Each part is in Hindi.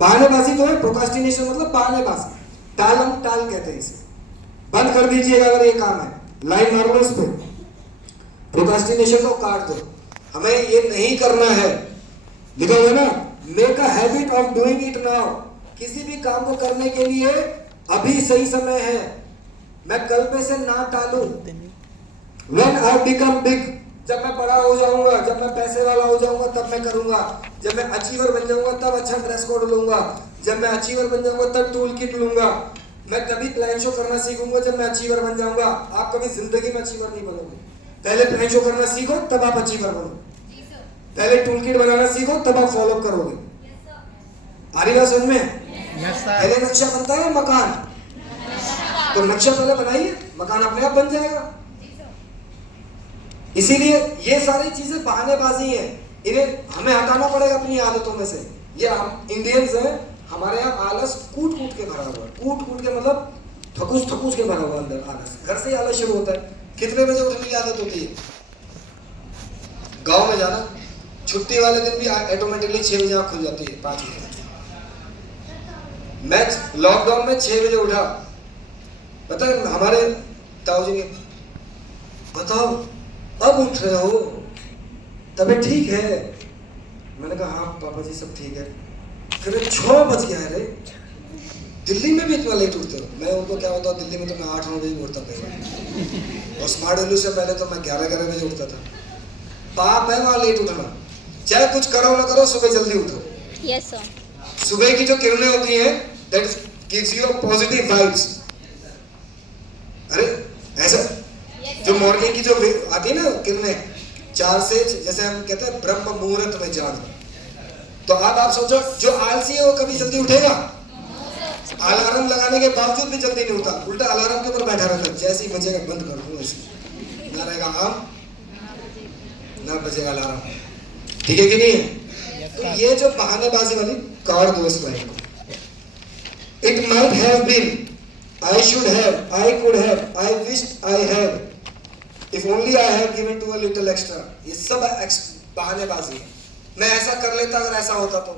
बहानेबाजी जो है, प्रोक्रास्टिनेशन मतलब बहानेबाजी, टालम टाल कहते हैं इसे। बंद कर दीजिएगा अगर ये काम है, लाइन मार लो इस पे, प्रोक्रास्टिनेशन को काट दो। हमें ये नहीं करना है, लिखा हुआ ना, make a habit of doing it now. किसी भी काम को करने के लिए अभी सही समय है, मैं कल पे से ना टालूं। When I become big, जब मैं बड़ा हो जाऊंगा, जब मैं पैसे वाला हो जाऊंगा तब मैं करूंगा, जब मैं अचीवर बन जाऊंगा तब अच्छा ड्रेस कोड लूंगा, जब मैं अचीवर बन जाऊंगा तब टूल किट लूंगा, मैं कभी प्लान शो करना सीखूंगा जब मैं अचीवर बन जाऊंगा। आप कभी जिंदगी में अचीवर नहीं बनोगे, पहले प्लान शो करना सीखो तब आप अचीवर बनो, पहले टूल किट बनाना सीखो तब आप फॉलो करोगे। आ रही बात समझ में? पहले नक्शा बनता है मकान, तो नक्शा पहले बनाइए, मकान अपने आप बन जाएगा। इसीलिए ये सारी चीजें बहानेबाजी है, इन्हें हमें हटाना पड़ेगा अपनी आदतों में से। ये हम इंडियंस हैं, हमारे यहाँ आलस कूट कूट के भरा हुआ है, कूट कूट के मतलब ठकूस ठकूस के भरा हुआ अंदर आलस। घर से ही आलस शुरू होता है। कितने बजे उठने की आदत होती है? गांव में जाना, छुट्टी वाले दिन भी ऑटोमेटिकली 6 बजे आँख खुल जाती है, 5 बजे। मैं लॉकडाउन में 6 बजे उठा, पता है हमारे ताऊ जी ने, बताओ अब उठ रहे हो, तबीयत ठीक है? मैंने कहा हाँ पापा जी सब ठीक है। करीब 6 बज गया है रे, दिल्ली में भी इतना लेट उठते हो? मैं उनको क्या बताऊँ, दिल्ली में तो मैं 8-9 बजे उठता था, और स्मार्ट वैल्यू से पहले तो मैं 11-11 बजे उठता था। पाप है वहाँ लेट उठना, चाहे कुछ करो ना करो, सुबह जल्दी उठो। Yes sir. सुबह की जो किरणें होती हैं, that gives you positive vibes. अरे ऐसा जो मॉर्निंग की जो आती है ना किरणें, 4 से, जैसे हम कहते हैं ब्रह्म मुहूर्त में जागना, तो आप सोचो जो आलसी है वो कभी जल्दी उठेगा? अलार्म लगाने के बावजूद भी जल्दी नहीं उठा, उल्टा अलार्म के ऊपर बैठा रहता है, जैसे ही बजेगा बंद कर दूंगा इसे, ना रहेगा आम ना बजेगा अलार्म। ठीक है कि नहीं है? तो ये जो बहानेबाजी वाली काट दो इस लाइन को। It might have been, I should have, I could have, I wished I had, if only I have given to a little extra। ये सब बहानेबाजी है। मैं ऐसा कर लेता अगर ऐसा होता तो,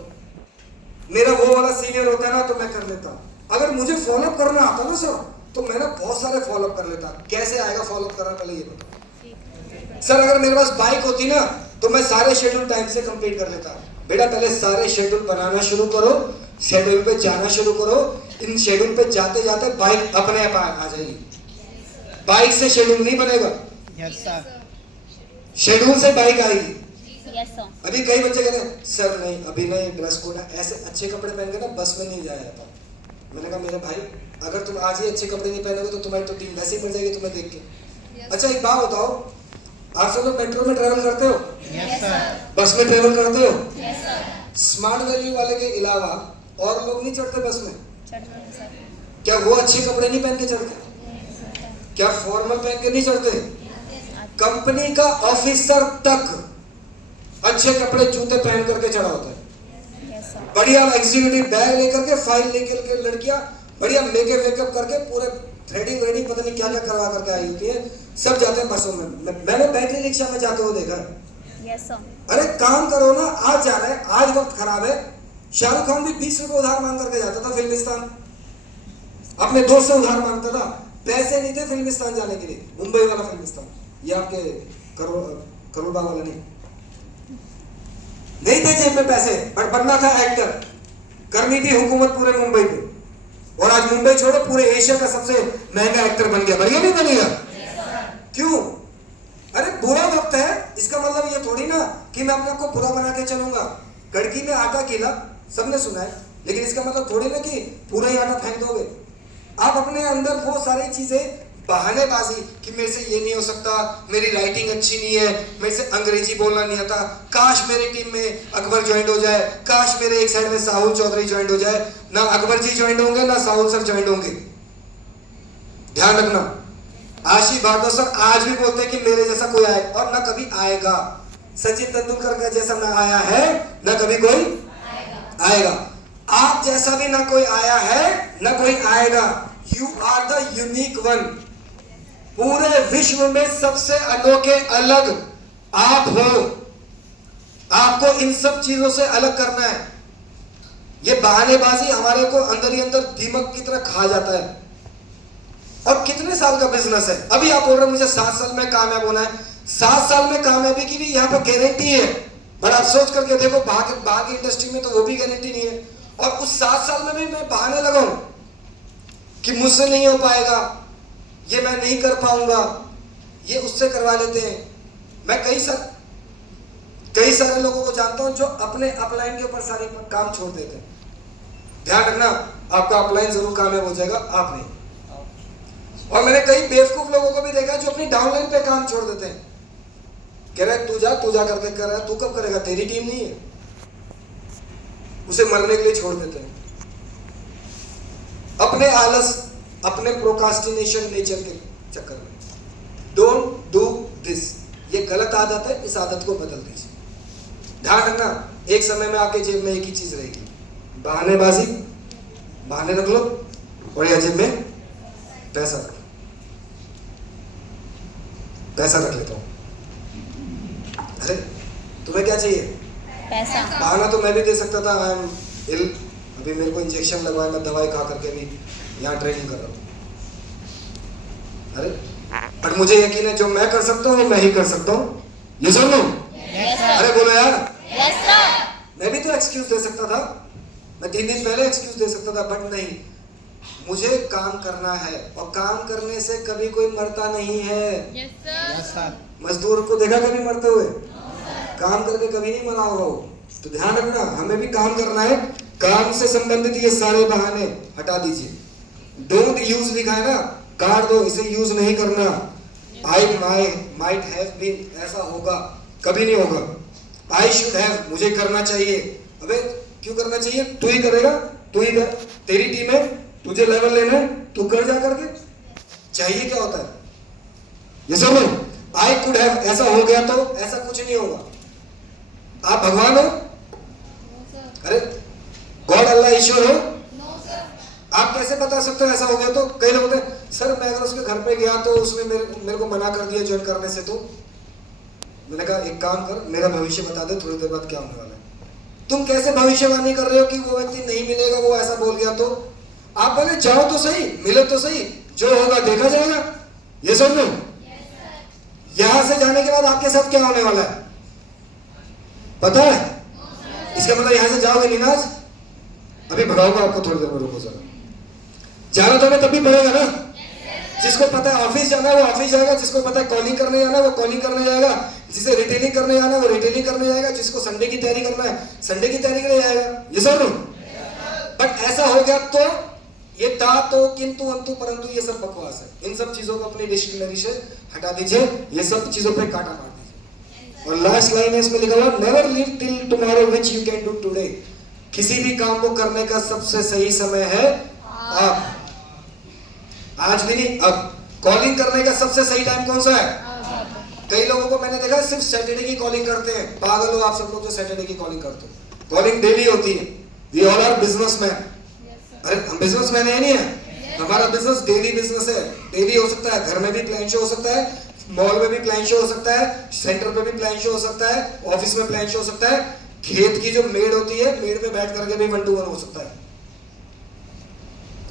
मेरा वो वाला सीनियर होता ना तो मैं कर लेता, अगर मुझे फॉलोअप करना आता ना सर तो मैं ना बहुत सारे फॉलोअप कर लेता। कैसे आएगा फॉलोअप करना, पहले ये बताओ सर। अगर मेरे पास बाइक होती ना तो मैं सारे शेड्यूल टाइम से कंप्लीट कर लेता। बेटा पहले सारे शेड्यूल बनाना शुरू करो, शेड्यूल पे जाना शुरू करो, इन शेड्यूल पे जाते जाते बाइक अपने आप आ जाएगी। बाइक से शेड्यूल नहीं बनेगा, शेड्यूल से बाइक आएगी। अभी कई बच्चे कहते हैं सर नहीं अभी नहीं, ड्रेस कोड है, ऐसे अच्छे कपड़े पहन के ना बस में नहीं जाया जाता। मैंने कहा मेरे भाई अगर तुम आज ही अच्छे कपड़े नहीं पहनोगे तो तुम्हारी तो टीम वैसे ही पड़ जाएगी तुम्हें देख के। अच्छा एक बात बताओ, आप सब लोग मेट्रो में ट्रेवल करते हो? बस में ट्रेवल करते हो? स्मार्ट वैल्यू वाले के अलावा और लोग नहीं चढ़ते बस में? क्या वो अच्छे कपड़े नहीं पहन के चढ़ते? क्या फॉर्मल पहन के नहीं चढ़ते? कंपनी का ऑफिसर तक अच्छे कपड़े जूते पहन करके चढ़ा होता है, बढ़िया एग्जीक्यूटिव बैग लेकर के, फाइल लेकर के, लड़कियां बढ़िया मेकअप वेकअप करके, पूरे थ्रेडिंग वेडिंग पता नहीं क्या क्या करवा करके आई होती है, सब जाते हैं बसों में। मैंने बैटरी रिक्शा में जाते हुए देखा। अरे काम करो ना, आज जा रहे हैं, आज वक्त खराब है। शाहरुख खान भी 20 रुपए उधार मांग करके जाता था फिल्मिस्तान, अपने दोस्त से उधार मांगता था, पैसे नहीं थे फिल्मिस्तान जाने के लिए, मुंबई वाला फिल्मिस्तान, ये आपके करोड़बाग वाला नहीं थे जेब में पैसे, पर बनना था एक्टर, करनी थी हुकूमत पूरे मुंबई पे, और आज मुंबई छोड़ो पूरे एशिया का सबसे महंगा एक्टर बन गया। बढ़िया नहीं बनेगा? क्यों? अरे बुरा वक्त है, इसका मतलब ये थोड़ी ना कि मैं अपने आप को बुरा बना के चलूंगा। गड़की में आटा गीला सबने सुना है, लेकिन इसका मतलब थोड़ी ना कि पूरा ही आटा फेंक दोगे। आप अपने अंदर वो सारी चीजें, बहानेबाजी कि मेरे से ये नहीं हो सकता, मेरी राइटिंग अच्छी नहीं है, मेरे से अंग्रेजी बोलना नहीं आता, काश मेरी टीम में अकबर ज्वाइन हो जाए, काश मेरे एक साइड में साहुल चौधरी ज्वाइन हो जाए। ना अकबर जी ज्वाइन होंगे ना साहुल सर ज्वाइन होंगे, ध्यान रखना। आशीष भारद्वाज सर आज भी बोलते हैं कि मेरे जैसा कोई आए, और ना कभी आएगा। सचिन तेंदुलकर का जैसा ना आया है ना कभी कोई आएगा। आप जैसा भी ना कोई आया है ना कोई आएगा। You are the unique one. पूरे विश्व में सबसे अनोखे अलग आप हो। आपको इन सब चीजों से अलग करना है। ये बहानेबाजी हमारे को अंदर ही अंदर दीमक की तरह खा जाता है। और कितने साल का बिजनेस है, अभी आप बोल रहे हैं मुझे 7 साल में कामयाब होना है। 7 साल में कामयाबी की भी यहाँ पे गारंटी है, पर आप सोच करके देखो बाहर की इंडस्ट्री में तो वो भी गारंटी नहीं है। और उस 7 साल में भी मैं बहाने लगाऊं कि मुझसे नहीं हो पाएगा, ये मैं नहीं कर पाऊंगा, ये उससे करवा लेते हैं। मैं कई सारे लोगों को जानता हूं जो अपने अपलाइन के ऊपर सारे काम छोड़ देते हैं। ध्यान रखना, आपका अपलाइन जरूर कामयाब हो जाएगा, आप नहीं। और मैंने कई बेवकूफ लोगों को भी देखा जो अपनी डाउनलाइन पे काम छोड़ देते हैं। कह रहा है तू जा करके कर रहा है, तू कब करेगा, तेरी टीम नहीं है, उसे मरने के लिए छोड़ देते हैं। अपने आलस, अपने प्रोक्रास्टिनेशन नेचर के चक्कर में। डोंट डू दिस, ये गलत आदत है, इस आदत को बदल दीजिए। ध्यान रखना, एक समय में आपके जेब में एक ही चीज रहेगी, बहानेबाजी। बहाने रख लो और या जेब में पैसा रख लो। पैसा रख लेता हूं, अरे तुम्हें क्या चाहिए, पैसा। बहाना तो मैं भी दे सकता था, आई एम इल, अभी मेरे को इंजेक्शन लगवाया, मैं दवाई खा करके भी यहाँ ट्रेनिंग कर रहा हूँ। अरे पर मुझे यकीन है जो मैं कर सकता हूँ मैं ही कर सकता हूँ, ये सुन लो। अरे बोलो यार, मैं भी तो एक्सक्यूज दे सकता था, मैं 3 दिन पहले एक्सक्यूज दे सकता था, बट नहीं, मुझे काम करना है। और काम करने से कभी कोई मरता नहीं है। मजदूर को देखा कभी मरते हुए? काम करके कभी नहीं मरा होगा वो। तो ध्यान रखना, हमें भी काम करना है। काम से संबंधित ये सारे बहाने हटा दीजिए। डोंट यूज लिखा है ना, काट दो, इसे यूज नहीं करना। आई माइट हैव बीन, ऐसा होगा, कभी नहीं होगा। आई शुड हैव, मुझे करना चाहिए। अबे क्यों करना चाहिए, तू ही करेगा, तू ही कर, तेरी टीम है, तुझे लेवल लेना है, तू कर जा करके। चाहिए क्या होता है ये सब लो। आई कुड हैव, ऐसा हो गया तो ऐसा कुछ नहीं होगा। आप भगवान हो? अरे गॉड, अल्लाह, ईश्वर हो? आप कैसे बता सकते हो ऐसा हो गया तो? कई लोग होते हैं, सर मैं अगर उसके घर पे गया तो उसने मेरे को मना कर दिया ज्वाइन करने से, तो मैंने कहा एक काम कर, मेरा भविष्य बता दे थोड़ी देर बाद क्या होने वाला है। तुम कैसे भविष्यवाणी कर रहे हो कि वो व्यक्ति नहीं मिलेगा, वो ऐसा बोल गया तो? आप पहले जाओ तो सही, मिले तो सही, जो होगा देखा जाएगा। ये समझो, यहां से जाने के बाद आपके साथ क्या होने वाला है पता है? इसका मतलब यहां से जाओगे नहीं ना आज, अभी भगाऊंगा आपको थोड़ी देर में, रुको जरा। जाना तो हमें तभी पड़ेगा ना। जिसको पता है ऑफिस जाना है वो ऑफिस जाएगा, जिसको पता है कॉलिंग करने जाना है वो कॉलिंग करने जाएगा, जिसे रिटेलिंग करने जाना है वो रिटेलिंग करने जाएगा, जिसको संडे की तैयारी करना है संडे की तैयारी करने जाएगा। ये सब बट ऐसा हो गया तो ये ता तो किंतु अंतु परंतु ये सब बकवास है। इन सब चीजों को अपनी डिक्शनरी से हटा दीजिए, ये सब चीजों पे काटा मार दीजिए। और लास्ट लाइन है इसमें लिखा हुआ, never live till tomorrow which you can do today. किसी भी काम को करने का सबसे सही समय है अब, आज भी नहीं अब। कॉलिंग करने का सबसे सही टाइम कौन सा है? कई लोगों को मैंने देखा सिर्फ सैटरडे की कॉलिंग करते हैं। पागल हो आप सब लोग जो सैटरडे की कॉलिंग करते हो। कॉलिंग डेली होती है। We all are businessman. अरे हम बिजनेसमैन है नहीं है, हमारा बिजनेस डेली बिजनेस है। डेली हो सकता है, घर में भी प्लान शो हो सकता है, मॉल में भी प्लान शो हो सकता है, सेंटर पे भी प्लान शो हो सकता है, ऑफिस में प्लान शो हो सकता है, खेत की जो मेड होती है, मेड पे बैठ करके भी 1 to 1 हो सकता है।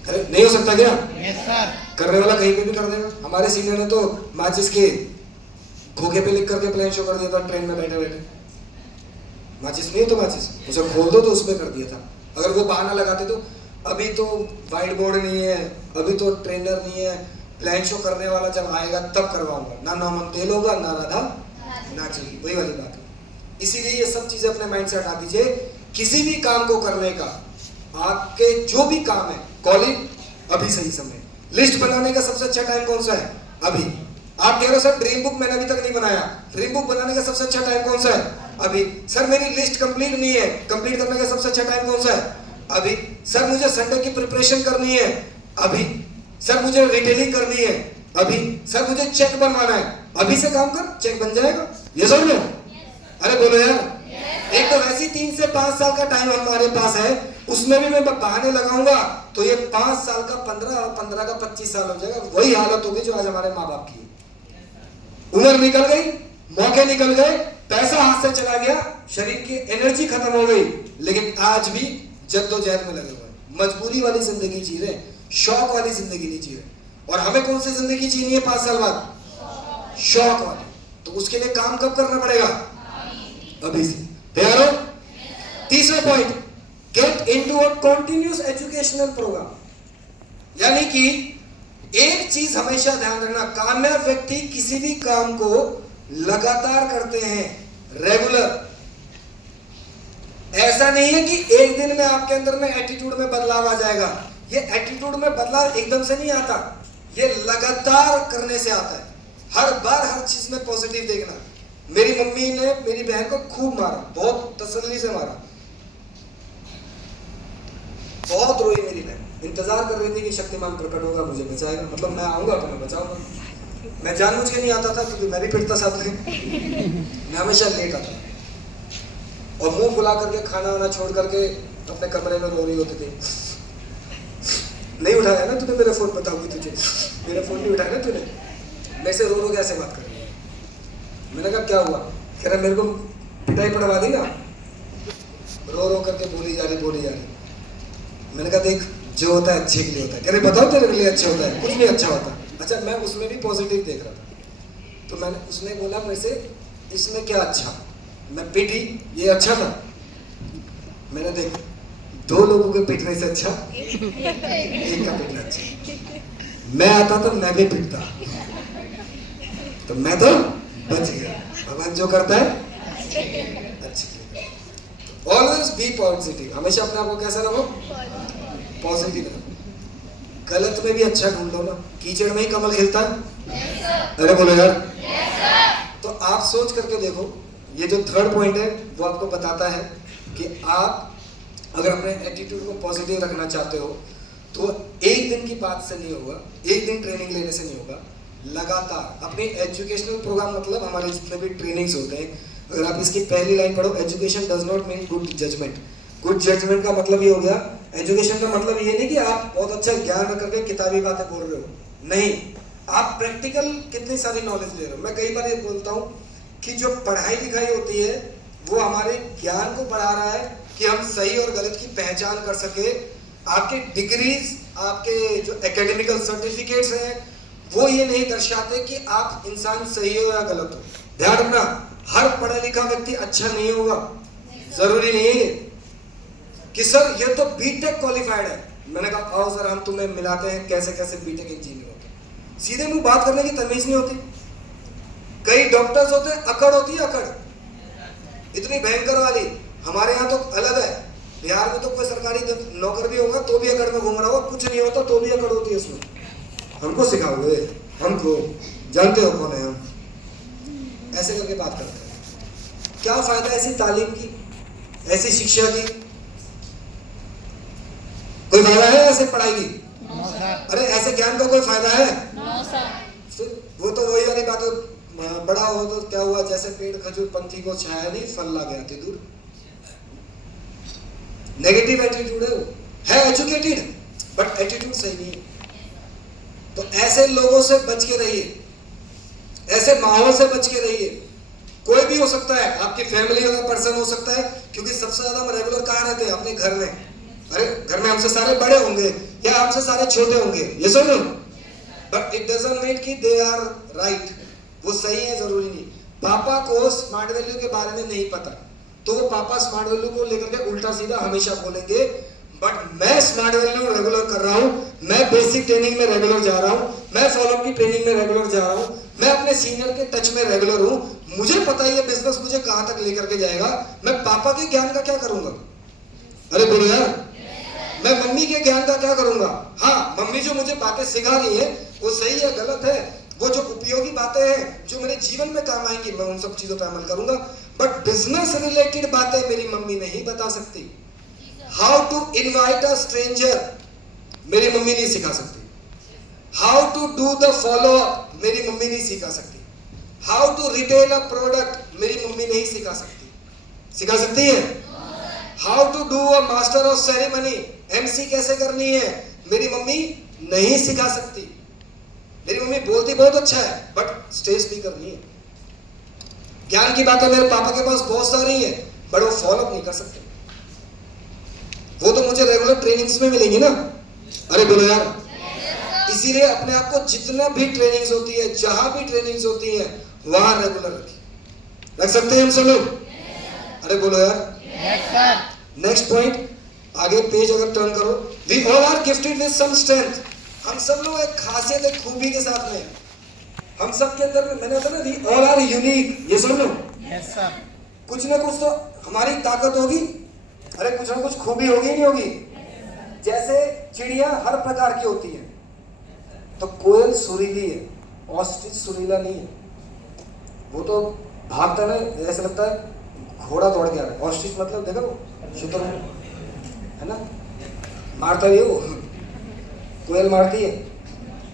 अरे नहीं हो सकता क्या? Yes, sir. करने वाला कहीं पे भी कर देगा। हमारे सीनियर ने तो माचिस के खोखे पे लिख करके प्लान शो कर दिया था, ट्रेन में बैठे बैठे। माचिस नहीं तो माचिस उसे खोल दो तो उसमें कर दिया था। अगर वो बहाना लगाते तो अभी तो व्हाइट बोर्ड नहीं है, अभी तो ट्रेनर नहीं है, प्लान शो करने वाला जब आएगा तब करवाऊंगा, ना नमन तेल होगा ना राधा नाचेगी, वही वाली बात है। इसीलिए ये सब चीजें अपने माइंड से हटा दीजिए। किसी भी काम को करने का, आपके जो भी काम है, कॉलिंग अभी सही समय। लिस्ट बनाने का सबसे अच्छा टाइम कौन सा है? अभी। आप कह रहे हो सर ड्रीम बुक मैंने अभी तक नहीं बनाया, ड्रीम बुक बनाने का सबसे अच्छा टाइम कौन सा है? अभी। सर मेरी लिस्ट कंप्लीट नहीं है, कंप्लीट करने का सबसे अच्छा टाइम कौन सा है? अभी। सर मुझे संडे की प्रिपरेशन करनी है, अभी। सर मुझे रिटेलिंग करनी है, अभी। सर मुझे चेक बनवाना है, अभी से काम कर, चेक बन जाएगा। ये समझ लो। अरे बोलो यार। एक तो वैसे 3 से 5 साल का टाइम हमारे पास है, उसमें भी मैं बहाने लगाऊंगा तो ये 5 साल का 15 और 15 का 25 साल हो जाएगा। वही हालत होगी जो आज हमारे माँ बाप की है। उम्र निकल गई, मौके निकल गए, पैसा हाथ से चला गया, शरीर की एनर्जी खत्म हो गई, लेकिन आज भी जद्दोजहद में लगे हुए हैं, मजबूरी वाली जिंदगी जी रहे हैं, शौक वाली जिंदगी नहीं जी रहे। और हमें कौन सी जिंदगी जीनी है 5 साल बाद? शौक वाली। तो उसके लिए काम कब करना पड़ेगा? अभी से। तैयार हो? तीसरा point, get into a continuous educational program. यानी कि एक चीज हमेशा ध्यान रखना, कामयाब व्यक्ति किसी भी काम को लगातार करते हैं, रेगुलर। ऐसा नहीं है कि एक दिन में आपके अंदर में एटीट्यूड में बदलाव आ जाएगा। ये एटीट्यूड में बदलाव एकदम से नहीं आता, ये लगातार करने से आता है। हर बार हर चीज में पॉजिटिव देखना। मेरी मम्मी ने मेरी बहन को खूब मारा, बहुत तसल्ली से मारा, बहुत रोई मेरी बहन, इंतजार कर रही थी कि शक्तिमान प्रकट होगा, मुझे बचाएगा, मतलब मैं आऊंगा तो मैं बचाऊंगा। मैं जानबूझ के नहीं आता था क्योंकि मैं भी पिटता साथ में, मैं हमेशा लेट आता और मुंह फुला करके खाना वाना छोड़ करके अपने कमरे में रो रही होती थी। नहीं उठाया ना तूने मेरा फोन, बताऊंगी तुझे, मेरा फोन नहीं उठाया ना तूने, मेरे से रो कैसे बात कर रही है। मैंने कहा क्या हुआ? कह रहा मेरे को पिटाई पड़वा दी ना, रो करके बोली जा रही। मैंने कहा देख, जो होता है अच्छे के लिए होता है। कह रहे बताओ तेरे लिए अच्छा होता है? कुछ नहीं अच्छा होता। अच्छा, मैं उसमें भी पॉजिटिव देख रहा था, तो मैंने, उसने बोला मेरे से, इसमें क्या अच्छा? मैं पिटी, ये अच्छा था? मैंने देख, 2 लोगों के पिटने से अच्छा एक का पिटना अच्छा। मैं आता तो मैं भी पिटता, तो मैं तो बच गया। भगवान जो करता है अच्छे। ऑलवेज बी पॉजिटिव, हमेशा अपने आप को कैसा रखो? पॉजिटिव रखो। गलत में भी अच्छा ढूंढ लो ना, कीचड़ में ही कमल खिलता है। अरे बोलो यार। तो आप सोच करके देखो, ये जो थर्ड पॉइंट है वो आपको बताता है कि आप अगर अपने एटीट्यूड को पॉजिटिव रखना चाहते हो तो एक दिन की बात से नहीं होगा, एक दिन ट्रेनिंग लेने से नहीं होगा, लगातार अपने एजुकेशनल प्रोग्राम, मतलब हमारे जितने भी ट्रेनिंग्स होते हैं, अगर आप इसकी पहली लाइन पढ़ो, education does not mean good judgement. Good judgement का मतलब ये हो गया, एजुकेशन का मतलब ये नहीं कि आप बहुत अच्छा ज्ञान रख करके किताबी बातें बोल रहे हो, नहीं, आप प्रैक्टिकल कितनी सारी नॉलेज ले रहे हो। मैं कई बार ये बोलता हूँ कि जो पढ़ाई लिखाई होती है वो हमारे ज्ञान को बढ़ा रहा है कि हम सही और गलत की पहचान कर सके। आपके डिग्रीज, आपके जो एकेडमिकल सर्टिफिकेट्स हैं वो ये नहीं दर्शाते कि आप इंसान सही हो या गलत हो। ध्यान रखना, हर पढ़ा लिखा व्यक्ति अच्छा नहीं होगा, जरूरी नहीं है कि सर ये तो बीटेक क्वालिफाइड है। मैंने कहा आओ सर हम तुम्हें मिलाते हैं कैसे कैसे बीटेक इंजीनियर होते हैं। सीधे मुंह बात करने की तमीज नहीं होती। कई डॉक्टर्स होते हैं, अकड़ होती है, अकड़ इतनी भयंकर वाली। हमारे यहाँ तो अलग है, बिहार में तो कोई सरकारी नौकर भी होगा तो भी अकड़ में घूम रहा होगा, कुछ नहीं होता तो भी अकड़ होती है उसमें। हमको सिखाओ हुए, हमको जानते हो कौन है हम, ऐसे करके बात करते हैं। क्या फायदा ऐसी तालीम की, ऐसी शिक्षा की? कोई फायदा है ऐसे पढ़ाई की? अरे ऐसे ज्ञान का कोई फायदा है? वो तो वही वाली बात है, बड़ा हो तो क्या हुआ, जैसे पेड़ खजूर पंथी को छाया नहीं, फल ला गया थी दूर। नेगेटिव एटीट्यूड है, वो है एजुकेटेड बट एटीट्यूड सही नहीं है। तो ऐसे लोगों से बच के रहिए, ऐसे माहौल से बच के रहिए। कोई भी हो सकता है, आपकी फैमिली का पर्सन हो सकता है, क्योंकि सबसे ज्यादा हम रेगुलर कहाँ रहते हैं? अपने घर में। अरे घर में हमसे सारे बड़े होंगे या हमसे सारे छोटे होंगे, ये सुनो, बट इट डजंट मीन कि दे आर राइट, वो सही है जरूरी नहीं। पापा को स्मार्ट वैल्यू के बारे में नहीं पता तो वो पापा स्मार्ट वैल्यू को लेकर के उल्टा सीधा हमेशा बोलेंगे, बट मैं स्मार्ट वैल्यू रेगुलर कर रहा हूं, मैं बेसिक ट्रेनिंग में रेगुलर जा रहा हूं, मैं फॉलोअप की ट्रेनिंग में रेगुलर जा रहा हूं, मैं अपने सीनियर के टच में रेगुलर हूं, मुझे पता है ये बिजनेस मुझे कहां तक लेकर के जाएगा, मैं पापा के ज्ञान का क्या करूंगा? अरे बोलो यार, मैं मम्मी के ज्ञान का क्या करूंगा? हाँ, मम्मी जो मुझे बातें सिखा रही है वो सही है गलत है, वो जो उपयोगी बातें हैं जो मेरे जीवन में काम आएंगी मैं उन सब चीजों पर अमल करूंगा, बट बिजनेस रिलेटेड बातें मेरी मम्मी नहीं बता सकती। How to invite a stranger मेरी मम्मी नहीं सिखा सकती। How to do the follow up मेरी मम्मी नहीं सिखा सकती। How to retail a product मेरी मम्मी नहीं सिखा सकती। सिखा सकती है? How to do a master of ceremony, MC कैसे करनी है, मेरी मम्मी नहीं सिखा सकती। मेरी मम्मी बोलती बहुत अच्छा है बट स्टेज स्पीकर नहीं है। ज्ञान की बातें मेरे पापा के पास बहुत सारी है बट वो फॉलो अप नहीं कर सकते। वो तो मुझे रेगुलर ट्रेनिंग्स में मिलेंगी ना। अरे बोलो यार। इसीलिए अपने आप को जितना भी ट्रेनिंग्स होती है, जहां भी ट्रेनिंग्स होती है, वहां रेगुलर रखिए। रख सकते हैं हम सब लोग? अरे बोलो यार। नेक्स्ट पॉइंट, आगे पेज अगर टर्न करो, we all are gifted with some strength. हम सब लोग एक खासियत, एक खूबी के साथ में, हम सब के अंदर में, मैंने बताया ना, वी ऑल आर यूनिक। ये सुन लो, कुछ ना कुछ तो हमारी ताकत होगी, अरे कुछ ना कुछ खूबी होगी, नहीं होगी? जैसे चिड़िया हर प्रकार की होती है, तो कोयल सुरीली है, ऑस्ट्रिच सुरीला नहीं है। वो तो भागता ना, ऐसा लगता है घोड़ा दौड़ के आ रहा है। ऑस्ट्रिच मतलब देखो वो शुतर है ना, मारता भी वो, कोयल मारती है।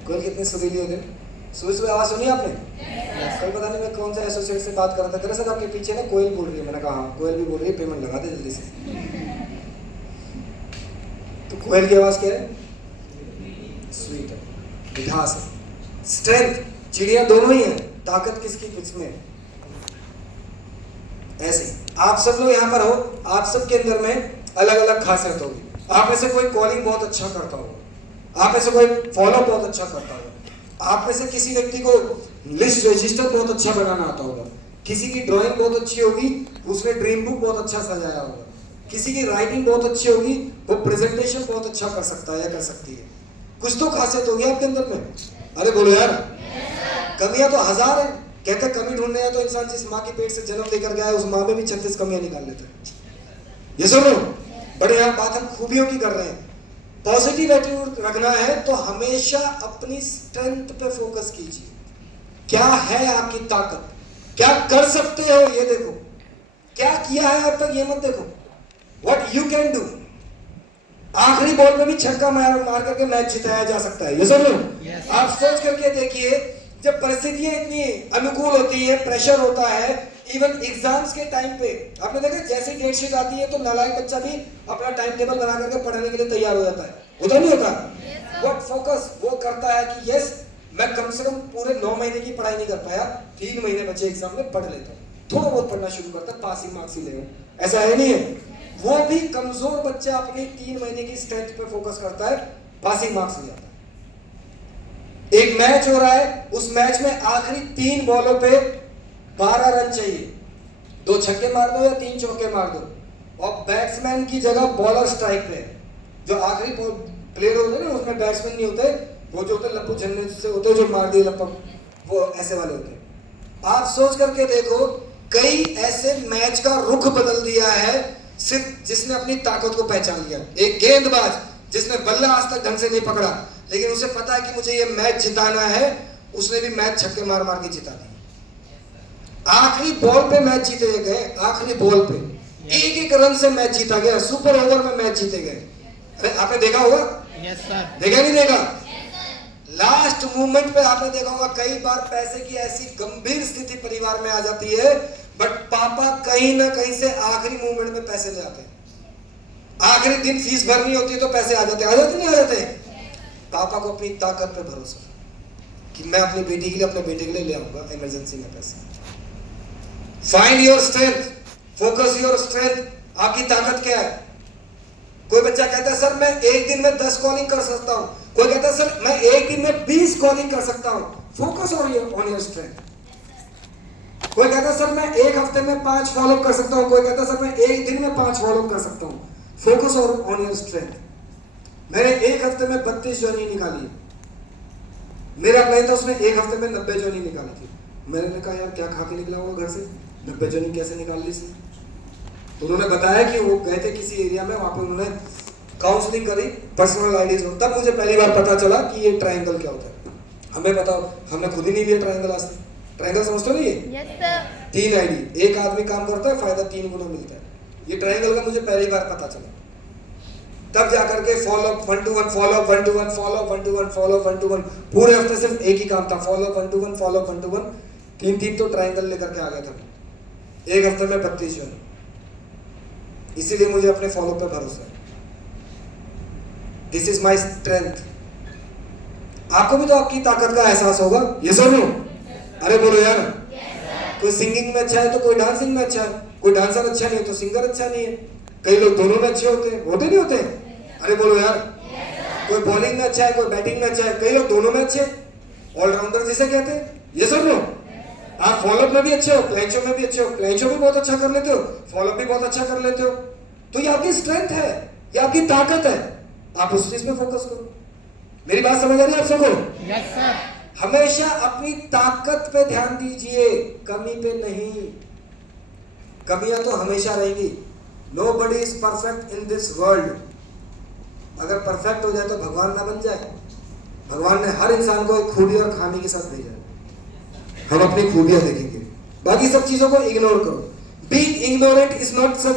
कोयल कितनी सुरीली होती है। सुबह सुबह आवाज सुनी आपने? कल पता नहीं मैं कौन सा एसोसिएट से बात कर रहा था, कह रहे सर आपके पीछे ना कोयल बोल रही है। मैंने कहा हाँ कोयल भी बोल रही है, पेमेंट लगा दे जल्दी से। तो कोयल की आवाज क्या है? स्वीट है, मिठास है। स्ट्रेंथ, चिड़िया दोनों ही है, ताकत किसकी किसमें? ऐसे आप सब लोग यहाँ पर हो, आप सब के अंदर में अलग अलग खासियत होगी। आप में से कोई कॉलिंग बहुत अच्छा करता होगा, आप में से कोई फॉलो बहुत अच्छा करता होगा, आप में से किसी व्यक्ति को लिस्ट रजिस्टर बहुत अच्छा बनाना आता होगा, किसी की ड्राइंग बहुत अच्छी होगी, उसने ड्रीम बुक बहुत अच्छा सजाया होगा, किसी की राइटिंग बहुत अच्छी होगी, वो प्रेजेंटेशन बहुत अच्छा कर सकता है या कर सकती है। कुछ तो खासियत होगी आपके अंदर में। अरे बोलो यार। कमियां तो हजार है। कहते कमी ढूंढने हैं तो इंसान जिस माँ के पेट से जन्म लेकर गया है, उस माँ में भी 36 कमियां निकाल लेता है। ये सुनो, बड़े यहाँ बात हम खूबियों की कर रहे हैं। पॉजिटिव एटीट्यूड रखना है तो हमेशा अपनी स्ट्रेंथ पे फोकस कीजिए। क्या है आपकी ताकत, क्या कर सकते हो ये देखो, क्या किया है अब तक ये मत देखो, व्हाट यू कैन डू। आखिरी बॉल में भी छक्का मार करके मैच जिताया जा सकता है, ये सुन लो। आप सोच करके देखिए, जब परिस्थितियां इतनी अनुकूल होती है, प्रेशर होता है, इवन एग्जाम्स के टाइम पे आपने देखा जैसे डेट शीट आती है तो नालायक बच्चा भी अपना टाइम टेबल बना करके पढ़ने के लिए तैयार हो जाता है, होता नहीं होता? व्हाट फोकस वो करता है कि यस मैं कम से कम पूरे 9 महीने की पढ़ाई नहीं कर पाया, 3 महीने बचे एग्जाम में, पढ़ लेता हूँ, थोड़ा बहुत पढ़ना शुरू करता, पासिंग मार्क्स ही लेगा। ऐसा है नहीं है? वो भी कमजोर बच्चा अपनी 3 महीने की स्ट्रेंथ पे फोकस करता है, पासिंग मार्क्स ले आता है। एक मैच हो रहा है, उस मैच में आखिरी 3 बॉलों पे 12 रन चाहिए, 2 छक्के मार दो या 3 चौके मार दो, और बैट्समैन की जगह बॉलर स्ट्राइक पे। जो आखिरी प्लेयर होते हैं ना, उसमें बैट्समैन नहीं होते, वो जो होते लप्पू झन्ने से होते जो मार दिए लप्पा, वो ऐसे वाले होते हैं। आप सोच करके देखो, कई ऐसे मैच का रुख बदल दिया है सिर्फ जिसने अपनी ताकत को पहचान लिया। एक गेंदबाज जिसने बल्ला आज तक ढंग से नहीं पकड़ा, लेकिन उसे पता है कि मुझे ये मैच जिताना है, उसने भी मैच छक्के मार मार के जिता दिया। आखिरी बॉल पे मैच जीते गए, आखिरी बॉल पे 1-1 रन से मैच जीता गया, सुपर ओवर में मैच जीते गए। अरे आपने देखा होगा? Yes sir. देखा नहीं देखा? लास्ट मूवमेंट पे आपने देखा होगा, कई बार पैसे की ऐसी गंभीर स्थिति परिवार में आ जाती है, बट पापा कहीं ना कहीं से आखिरी मूवमेंट में पैसे ले आते हैं। आखिरी दिन फीस भरनी होती है तो पैसे आ जाते नहीं आ जाते? पापा को अपनी ताकत पे भरोसा कि मैं अपनी बेटी के लिए, अपने बेटे के लिए ले आऊंगा इमरजेंसी में पैसे। Find your strength, focus your strength. आपकी ताकत क्या है? कोई बच्चा कहता है सर मैं एक दिन में 10 कॉलिंग कर सकता हूं, कोई कहता है सर मैं एक दिन में 20 कॉलिंग कर सकता हूं। Focus on your strength. कोई कहता है सर मैं एक हफ्ते में 5 फॉलो कर सकता हूं, कोई कहता है सर मैं एक दिन में 5 फॉलो कर सकता हूं। Focus on your strength. मैंने एक हफ्ते में 32 जर्नी निकाली। मेरा प्लान था उसमें एक हफ्ते में 90 जर्नी निकाली थी। मैंने कहा यार क्या खा के निकला होगा घर से, 90 जर्नी कैसे निकाल ली इसने? तो उन्होंने बताया कि वो गए थे किसी एरिया में, वहां पे उन्होंने काउंसलिंग करी, पर्सनल आइडियाज। तब मुझे पहली बार पता चला कि ये ट्रायंगल क्या होता है। हमें पता, हमने खुद ही नहीं लिया ट्रायंगल आज तक। ट्रायंगल समझते हो? नहीं है? Yes sir. 3 आईडी, एक आदमी काम करता है, फायदा 3 गुना मिलता है। ये ट्रायंगल का मुझे पहली बार पता चला। तब जाकर के follow 1 to 1 follow 1 to 1 follow 1 to 1 follow 1 to 1, पूरे हफ्ते सिर्फ एक ही काम था, फॉलो 1 to 1 फॉलो 1 to 1। 3 तो ट्रायंगल लेकर के आ गया था एक हफ्ते में 32 जन। इसीलिए मुझे अपने फॉलो पे भरोसा है। This is my strength. आपको भी तो आपकी ताकत का एहसास होगा, ये सुनो। अरे बोलो यार। कोई सिंगिंग में अच्छा है तो कोई डांसिंग में अच्छा है, कोई डांसर अच्छा नहीं है तो सिंगर अच्छा नहीं है, कई लोग दोनों में अच्छे होते हैं, होते नहीं होते? अरे बोलो यार, कोई बॉलिंग में अच्छा है, कोई बैटिंग में अच्छा है, कई लोग दोनों में अच्छे हैं, ऑलराउंडर जिसे कहते हैं। ये सुन लो, आप फॉलोअप में भी अच्छे हो, क्लैचो में भी अच्छे हो, क्लैचो भी बहुत अच्छा कर लेते हो, फॉलोअप भी बहुत अच्छा कर लेते हो, तो ये आपकी स्ट्रेंथ है, ये आपकी ताकत है, आप उस चीज में फोकस करो। मेरी बात समझ आ रही है आप सबको? Yes sir. हमेशा अपनी ताकत पे ध्यान दीजिए, कमी पे नहीं। कमियां तो हमेशा रहेंगी। Nobody is perfect in this world. अगर परफेक्ट हो जाए तो भगवान ना बन जाए। भगवान ने हर इंसान को एक खूबी और खामी के साथ भेजा है। हम अपनी खूबियां देखेंगे, बाकी सब चीजों को इग्नोर करो। Being ignorant is not such